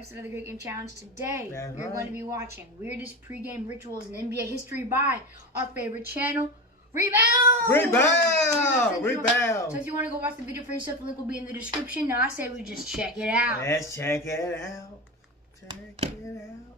episode of the Great Game Challenge. Today, we're going to be watching weirdest pregame rituals in NBA history by our favorite channel, Rebound! Rebound! So if you want to go watch the video for yourself, the link will be in the description. Now I say we just check it out. Let's check it out. Check it out.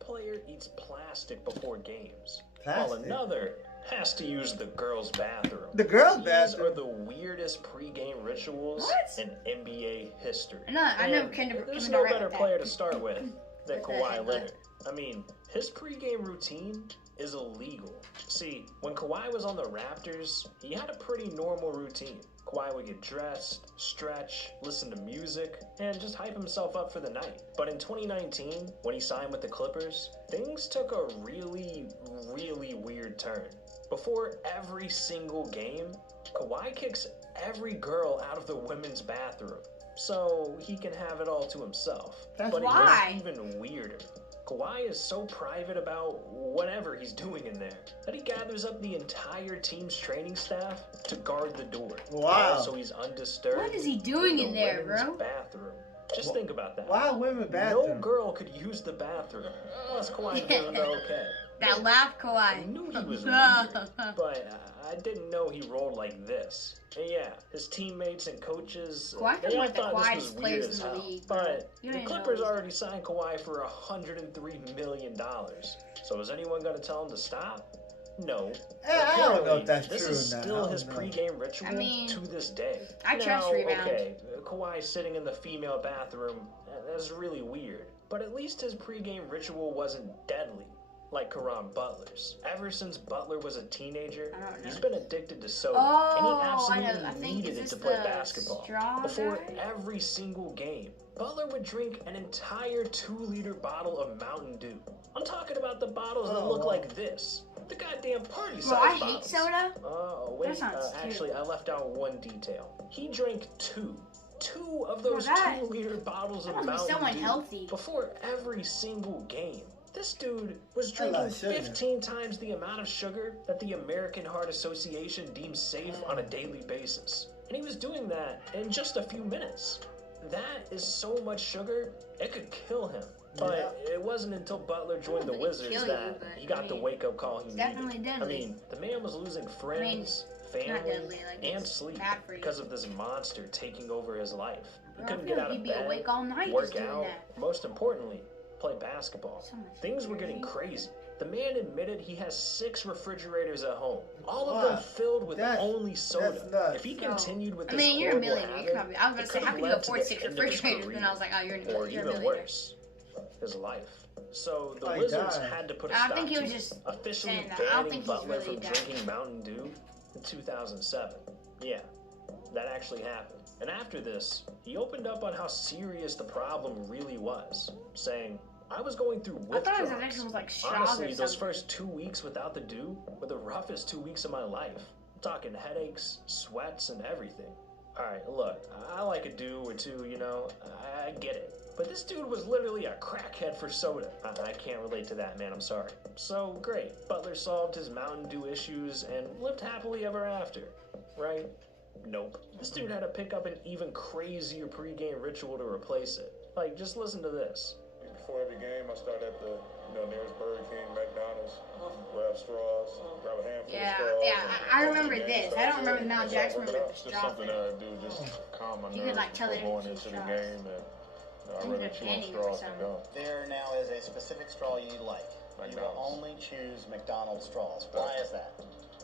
Player eats plastic before games. Plastic? While another has to use the girls' bathroom. The girls' These bathroom? are the weirdest pregame rituals in NBA history. I never can There's no better player to start with than Kawhi Leonard. I mean, his pregame routine is illegal. See, when Kawhi was on the Raptors, he had a pretty normal routine. Kawhi would get dressed, stretch, listen to music, and just hype himself up for the night. But in 2019, when he signed with the Clippers, things took a really, really weird turn. Before every single game, Kawhi kicks every girl out of the women's bathroom, so he can have it all to himself. But it gets even weirder. Kawhi is so private about whatever he's doing in there that he gathers up the entire team's training staff to guard the door. Wow. So he's undisturbed. What is he doing in there, bro? Bathroom. Just think about that. Why women's bathroom? No girl could use the bathroom unless Kawhi gave them okay. That laugh, Kawhi. I knew he was weird, but I didn't know he rolled like this. And yeah, his teammates and coaches, they all thought this was weird as hell. But the Clippers already signed Kawhi for $103 million. So is anyone going to tell him to stop? No. I don't know if that's true. This is still his pregame ritual to this day. I trust Rebound. Okay, Kawhi sitting in the female bathroom, that's really weird. But at least his pregame ritual wasn't deadly like Caron Butler's. Ever since Butler was a teenager, he's been addicted to soda, and he absolutely needed it to play basketball. Before every single game, Butler would drink an entire 2-liter bottle of Mountain Dew. I'm talking about the bottles that look like this. The goddamn party-sized bottles. I hate soda. Oh, wait, actually, I left out one detail. He drank two of those 2-liter bottles of Mountain Dew before every single game. This dude was drinking 15 times the amount of sugar that the American Heart Association deems safe on a daily basis. And he was doing that in just a few minutes. That is so much sugar, it could kill him. But it wasn't until Butler joined the Wizards that he got the wake-up call he needed. I mean, the man was losing friends, family, and sleep because of this monster taking over his life. He couldn't get out of bed, work out, most importantly, play basketball. Things were getting crazy. The man admitted he has 6 refrigerators at home, all of them filled with only soda. If he continued with this you're a millionaire. habit, I was about to say, how can you afford 6 refrigerators? And I was like, oh, you're a millionaire. Or even worse, his life. So the Wizards had to put a stop to officially banning Butler from drinking Mountain Dew in 2007. Yeah, that actually happened. And after this, he opened up on how serious the problem really was, saying, I was going through withdrawals. Honestly, those first 2 weeks without the Dew were the roughest 2 weeks of my life. I'm talking headaches, sweats, and everything. Alright, look, I like a Dew or two, you know, I get it. But this dude was literally a crackhead for soda. I can't relate to that, man, I'm sorry. So, great, Butler solved his Mountain Dew issues and lived happily ever after, right? Nope. This dude had to pick up an even crazier pregame ritual to replace it. Like, just listen to this. Before every game, I start at the nearest Burger King, McDonald's, grab straws, grab a handful of straws. Yeah, I remember this. I don't remember the Mount Jackson, remember the straw. Just something that I do just to calm my nerves before going into the game, and I rather chew on straws than gum. There now is a specific straw you like. You will only choose McDonald's straws. Why is that?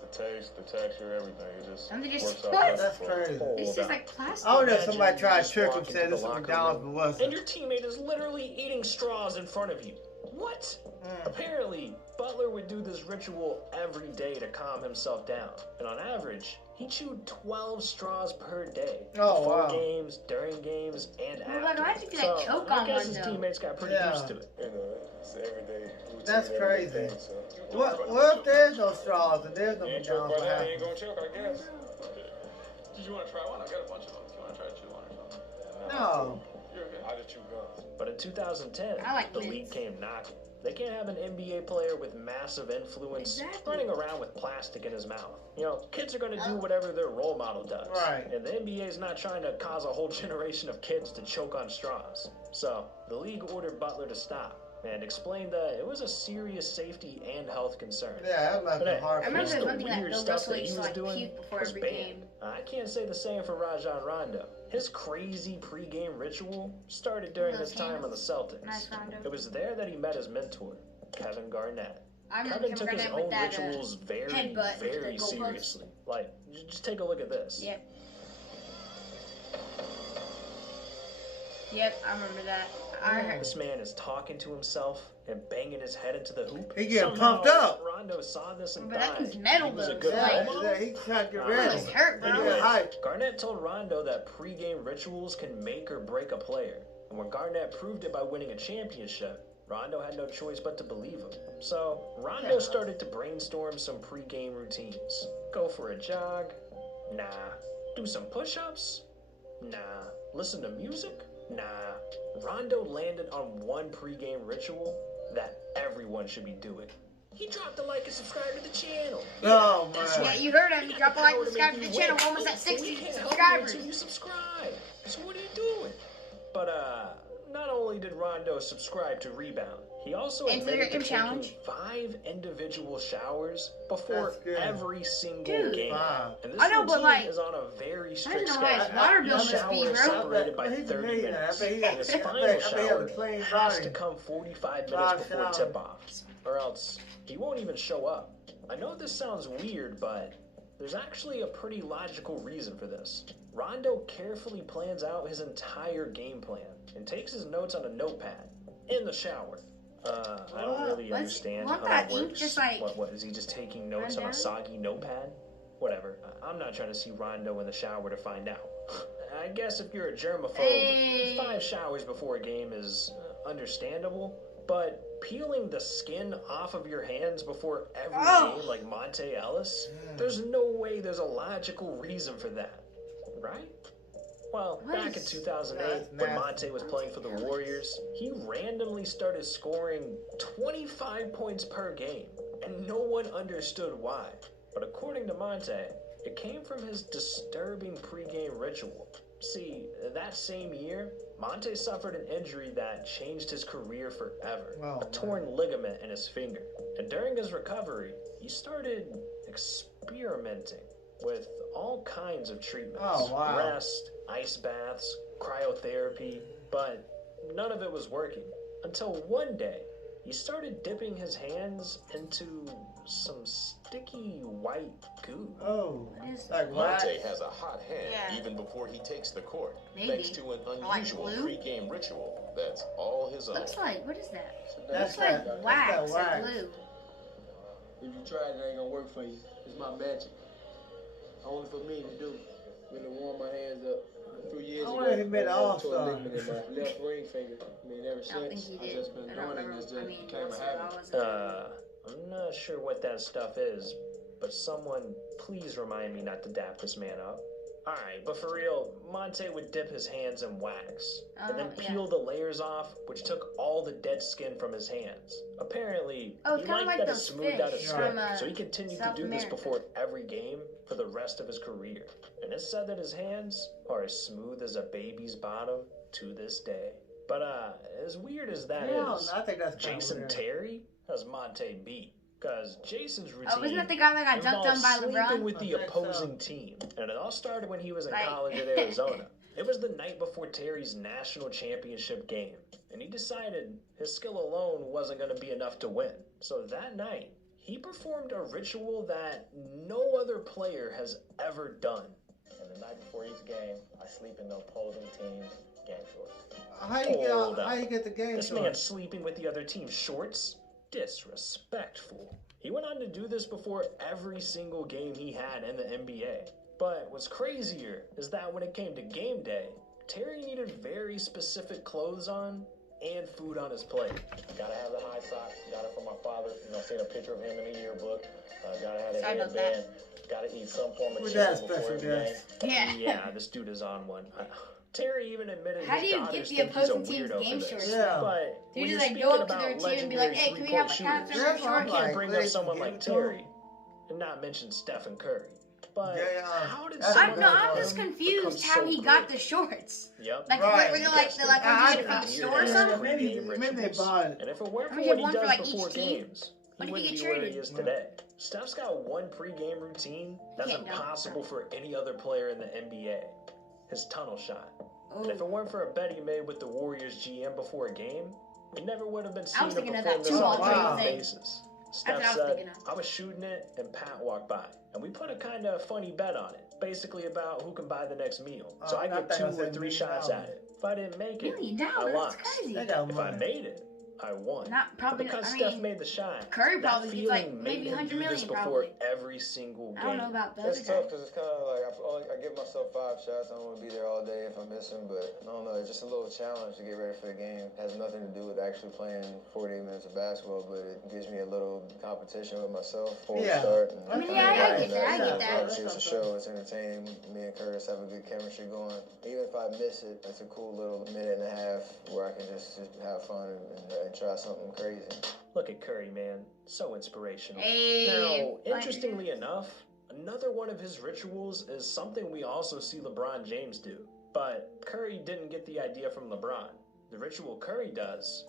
The taste, the texture, everything. It just works out. What? That's crazy. This is like plastic. I don't know if somebody tried to trick him, said this is McDonald's, but wasn't. And your teammate is literally eating straws in front of you. What? Apparently, Butler would do this ritual every day to calm himself down. And on average, he chewed 12 straws per day. Before games, during games, and after. I guess his teammates got pretty used to it. You know, it's everyday routine. That's crazy. What if there's no straws and there's no McDonald's? You ain't gonna choke, I guess. Did you want to try one? I got a bunch of them. Do you want to try to chew one or something? No. You're okay. I just chew gum. But in 2010, the league came knocking. They can't have an NBA player with massive influence running around with plastic in his mouth. You know, kids are going to do whatever their role model does. And the NBA is not trying to cause a whole generation of kids to choke on straws. So the league ordered Butler to stop and explained that it was a serious safety and health concern. Yeah, that must be hard. I remember the one thing that weird Bill stuff Russell that he used to was like doing puke before was every banned. game. I can't say the same for Rajon Rondo. His crazy pregame ritual started during his time on the Celtics. Nice, Rondo. It was there that he met his mentor, Kevin Garnett. I remember Kevin took his Garnett with own that, rituals very, headbutt into very the goalpost. seriously. Like, just take a look at this. Yep. Yep, I remember that. I heard. This man is talking to himself and banging his head into the hoop. He getting Somehow, pumped up. Rondo saw this and But died. that thing's metal, He was a though. good Yeah, role model. Yeah, he trying to get He ready. was hurt, bro. He get hyped. Garnett told Rondo that pregame rituals can make or break a player. And when Garnett proved it by winning a championship, Rondo had no choice but to believe him. So Rondo started to brainstorm some pregame routines. Go for a jog? Nah. Do some push-ups? Nah. Listen to music? Nah. Rondo landed on one pregame ritual that everyone should be doing. He dropped a like and subscribe to the channel. Oh, That's man. Yeah, you heard him. Drop a like and subscribe to the channel. We're almost at 60 subscribers. Until you subscribe. So what are you doing? But not only did Rondo subscribe to Rebound, he also And admitted to Game Challenge. taking 5 individual showers before That's good. every single Dude. game. Wow. And this I know, but, routine like, is on a very I strict don't know how his schedule. water bill Each must be, shower is bro. separated by He's a 30 millionaire. minutes. I bet he- And his I bet- final I bet he shower has a clean has body. to come 45 Wow, minutes before shower. tip-off, or else he won't even show up. I know this sounds weird, but there's actually a pretty logical reason for this. Rondo carefully plans out his entire game plan and takes his notes on a notepad in the shower. I don't really understand how that ink works. just like What is he just taking notes on run a down? soggy notepad? Whatever. I'm not trying to see Rondo in the shower to find out. I guess if you're a germaphobe, Hey. 5 showers before a game is understandable, but peeling the skin off of your hands before every game like Monte Ellis, there's no way there's a logical reason for that, right? Well, back in 2008, when Monte was playing for the Warriors, he randomly started scoring 25 points per game, and no one understood why. But according to Monte, it came from his disturbing pregame ritual. See, that same year, Monte suffered an injury that changed his career forever, a torn ligament in his finger. And during his recovery, he started experimenting with all kinds of treatments. Rest, ice baths, cryotherapy, but none of it was working. Until one day, he started dipping his hands into some sticky white goo. Oh, like Monte has a hot hand even before he takes the court, thanks to an unusual pregame ritual that's all his own. Looks like, what is that? That's Looks like that wax or wax. glue. If you try it, it ain't gonna work for you. It's my magic. Only for me to do. When to warm my hands up. A few years ago, wonder if he made an I all-star. tore a ligament in my left ring finger. I mean, ever I don't think since, he I've did. just been I doing don't it, and remember. it's just I mean, became a most of it habit. all wasn't. I'm not sure what that stuff is, but someone please remind me not to dap this man up. Alright, but for real, Monte would dip his hands in wax, and then peel the layers off, which took all the dead skin from his hands. Apparently, Oh, he it's kinda liked like that it those smoothed out his fish skin, from, so he continued South to do this America. before every game for the rest of his career. And it's said that his hands are as smooth as a baby's bottom to this day. But as weird as that is, I think that's kinda Jason weird. Terry has Monte beat. Because Jason's routine wasn't that the guy that got dunked on by involved LeBron? sleeping with the I think opposing team. And it all started when he was in Right. college at Arizona. It was the night before Terry's national championship game. And he decided his skill alone wasn't going to be enough to win. So that night, he performed a ritual that no other player has ever done. And the night before each game, I sleep in the opposing team's game shorts. How you get the game This shorts? man sleeping with the other team's shorts? Disrespectful. He went on to do this before every single game he had in the NBA. But what's crazier is that when it came to game day, Terry needed very specific clothes on and food on his plate. Gotta have the high socks. Got it from my father. You know, seen a picture of him in the yearbook. Gotta have the Sorry about headband. Gotta eat some form of With chicken that before special every guest. game. Yeah. Yeah, this dude is on one. Terry even admitted How his do you daughters get the think he's a opposing team's weird game for shorts? this. Yeah. But You when just you're like speaking go up to about their team and be like, legendary "Hey, can we have a three-point concert shooters, of Yeah, you shorts?" can't bring up Like, someone give like it to him. Terry and not mention Stephen Curry. But how did I'm just confused how he got the shorts. Yep. Like, were they like from the store or something? Maybe they bought it. And if it weren't for what he does before games, he wouldn't be where he is today. Steph's got one pre-game routine that's impossible for any other player in the NBA. His tunnel shot. And if it weren't for a bet he made with the Warriors GM before a game, he never would have been seen to perform this on a daily basis. Steph said, I was shooting it and Pat walked by. And we put a kind of funny bet on it. Basically about who can buy the next meal. So I get 2 or 3 shots at it. If I didn't make it, I lost. If I made it, I won. Because Steph made the shot. Curry probably gets like maybe 100 million before every single game. I don't know about those. It's tough because it's kind of like I give myself 5 shots. I don't want to be there all day if I miss them, but I don't know. It's just a little challenge to get ready for the game. It has nothing to do with actually playing 48 minutes of basketball, but it gives me a little competition with myself before we start. I get that. Obviously, it's a show. It's entertaining. Me and Curtis have a good chemistry going. Even if I miss it, it's a cool little minute and a half where I can just have fun and try something crazy. Look at Curry, man. So inspirational. Now, interestingly enough, another one of his rituals is something we also see LeBron James do. But Curry didn't get the idea from LeBron. The ritual Curry does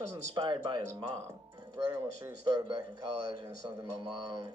was inspired by his mom. Right on my shoes started back in college, and something my mom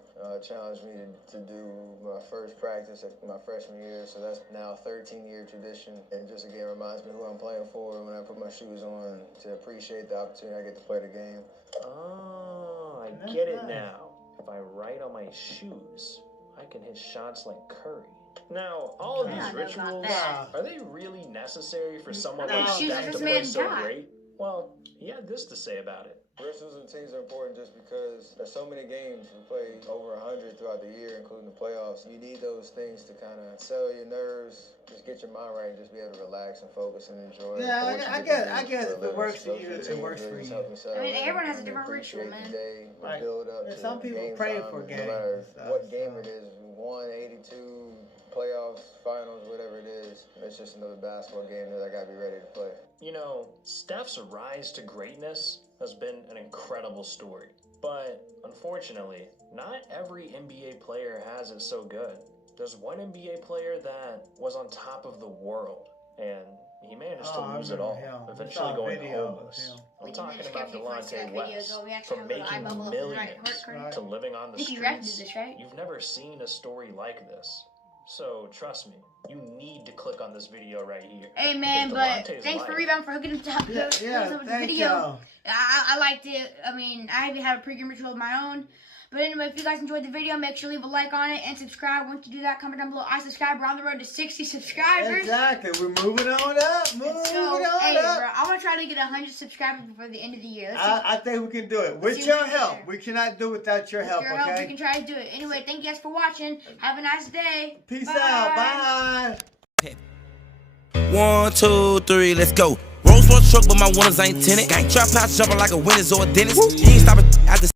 challenged me to do my first practice at my freshman year. So that's now a 13-year tradition, and just again reminds me who I'm playing for when I put my shoes on, to appreciate the opportunity I get to play the game. Oh, I get it now. If I write on my shoes, I can hit shots like Curry. Now, all of these rituals, are they really necessary for someone like Steph to play so great? Well, he had this to say about it. Rituals and routines are important just because there's so many games. We play over 100 throughout the year, including the playoffs. You need those things to kind of settle your nerves, just get your mind right, and just be able to relax and focus and enjoy. Yeah, I guess if it works for you, it works for you. I mean, everyone has a different ritual, man. Right. Build up to some people pray for games. No matter what game it is, 182, playoffs, finals, whatever it is, it's just another basketball game that I got to be ready to play. You know, Steph's rise to greatness has been an incredible story. But unfortunately, not every NBA player has it so good. There's one NBA player that was on top of the world, and he managed to lose it all, eventually going homeless. I'm talking about Delonte West. From making millions to living on the streets, you've never seen a story like this. So, trust me, you need to click on this video right here. Hey, man, but thanks for Rebound for hooking up with the video. I liked it. I mean, I even have a pregame ritual of my own. But anyway, if you guys enjoyed the video, make sure to leave a like on it and subscribe. Once you do that, comment down below. I subscribe. We're on the road to 60 subscribers. Exactly. We're moving on up. Bro, I want to try to get 100 subscribers before the end of the year. I think we can do it. With your help. We cannot do it without your help, okay? We can try to do it. Anyway, thank you guys for watching. Have a nice day. Peace out. Bye. 1, 2, 3, let's go. Rolls Royce truck, but my winners ain't tenant. Trap house jumping like a winner's or a dentist. You ain't stopping at the